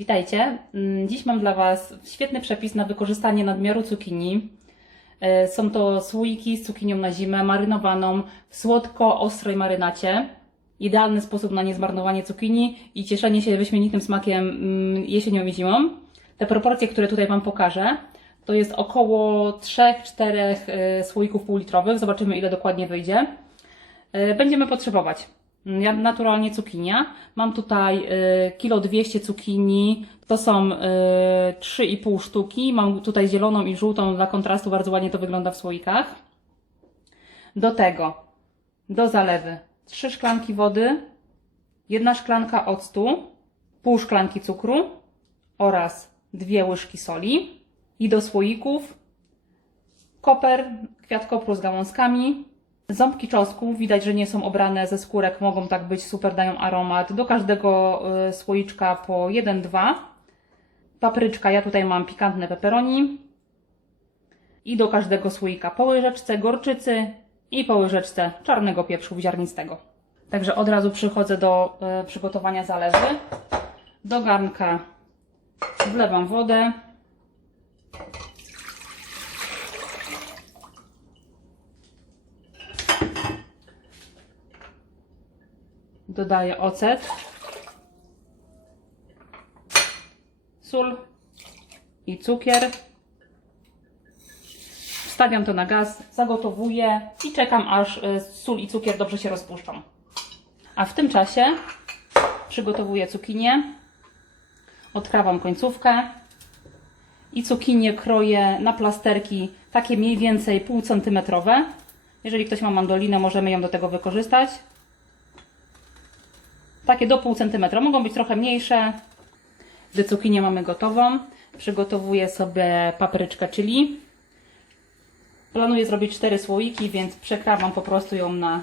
Witajcie. Mm, Dziś mam dla Was świetny przepis na wykorzystanie nadmiaru cukinii. E, Są to słoiki z cukinią na zimę, marynowaną w słodko-ostrej marynacie. Idealny sposób na niezmarnowanie cukinii i cieszenie się wyśmienitym smakiem mm, jesienią i zimą. Te proporcje, które tutaj Wam pokażę, to jest około 3-4 e, słoików półlitrowych. Zobaczymy, ile dokładnie wyjdzie. E, Będziemy potrzebować ja naturalnie cukinia. Mam tutaj e, kilo 200 cukinii. To są e, 3,5 sztuki. Mam tutaj zieloną i żółtą dla kontrastu. Bardzo ładnie to wygląda w słoikach. Do tego do zalewy 3 szklanki wody, jedna szklanka octu, pół szklanki cukru oraz dwie łyżki soli. I do słoików koper, kwiat kopru z gałązkami, ząbki czosnku, widać, że nie są obrane ze skórek, mogą tak być, super dają aromat. Do każdego y, słoiczka po 1-2. Papryczka, ja tutaj mam pikantne pepperoni. I do każdego słoika po łyżeczce gorczycy i po łyżeczce czarnego pieprzu ziarnistego. Także od razu przychodzę do y, przygotowania zalewy. Do garnka wlewam wodę. Dodaję ocet, sól i cukier. Wstawiam to na gaz, zagotowuję i czekam aż y, sól i cukier dobrze się rozpuszczą. A w tym czasie przygotowuję cukinię, odkrawam końcówkę i cukinię kroję na plasterki takie mniej więcej pół centymetrowe. Jeżeli ktoś ma mandolinę, możemy ją do tego wykorzystać takie do pół centymetra. Mogą być trochę mniejsze. Gdy cukinię mamy gotową, przygotowuję sobie papryczkę chili. Planuję zrobić cztery słoiki, więc przekrawam po prostu ją na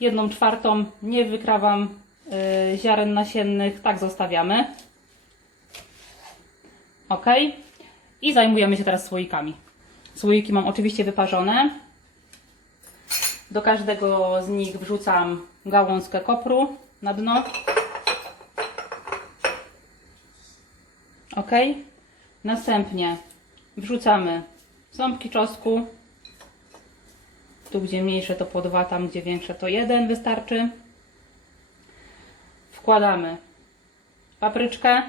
jedną czwartą. Nie wykrawam y, ziaren nasiennych, tak zostawiamy. Ok. I zajmujemy się teraz słoikami. Słoiki mam oczywiście wyparzone. Do każdego z nich wrzucam gałązkę kopru na dno. Ok. Następnie wrzucamy ząbki czosnku. Tu gdzie mniejsze to po dwa, tam gdzie większe to jeden wystarczy. Wkładamy papryczkę.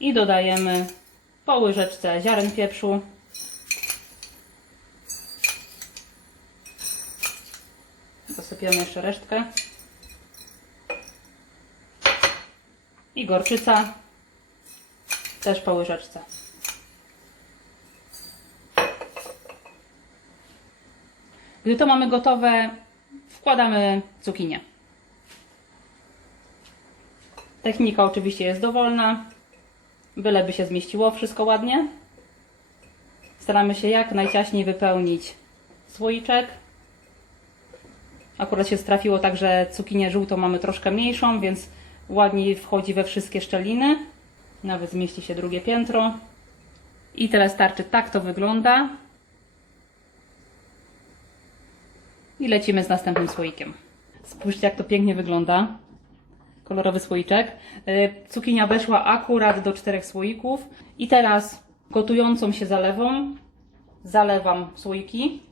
I dodajemy po łyżeczce ziaren pieprzu. Dosypiemy jeszcze resztkę. I gorczyca. Też po łyżeczce. Gdy to mamy gotowe, wkładamy cukinię. Technika oczywiście jest dowolna byleby się zmieściło wszystko ładnie. Staramy się jak najciaśniej wypełnić słoiczek. Akurat się trafiło tak, że cukinię żółtą mamy troszkę mniejszą, więc ładniej wchodzi we wszystkie szczeliny. Nawet zmieści się drugie piętro. I teraz tarczy tak to wygląda. I lecimy z następnym słoikiem. Spójrzcie jak to pięknie wygląda kolorowy słoiczek. Y, Cukinia weszła akurat do czterech słoików. I teraz gotującą się zalewą zalewam słoiki.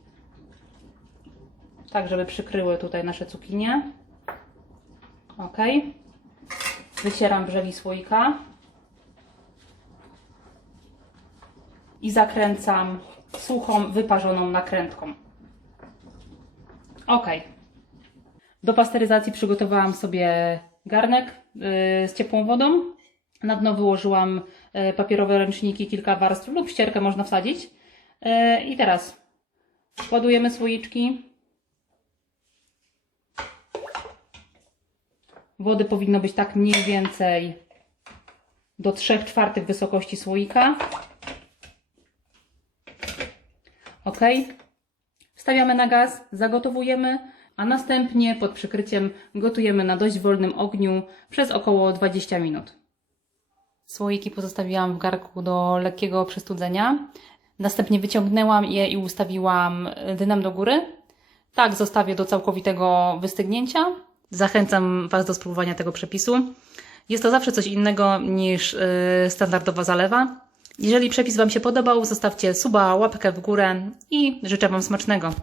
Tak, żeby przykryły tutaj nasze cukinie. Ok. Wycieram brzegi słoika. I zakręcam suchą, wyparzoną nakrętką. Ok. Do pasteryzacji przygotowałam sobie garnek y, z ciepłą wodą. Na dno wyłożyłam y, papierowe ręczniki, kilka warstw lub ścierkę można wsadzić. Y, I teraz wkładujemy słoiczki. Wody powinno być tak mniej więcej do 3 czwartych wysokości słoika. Ok. Wstawiamy na gaz, zagotowujemy, a następnie pod przykryciem gotujemy na dość wolnym ogniu przez około 20 minut. Słoiki pozostawiłam w garku do lekkiego przestudzenia. Następnie wyciągnęłam je i ustawiłam dynem do góry. Tak zostawię do całkowitego wystygnięcia. Zachęcam Was do spróbowania tego przepisu. Jest to zawsze coś innego niż yy, standardowa zalewa. Jeżeli przepis Wam się podobał, zostawcie suba, łapkę w górę i życzę Wam smacznego.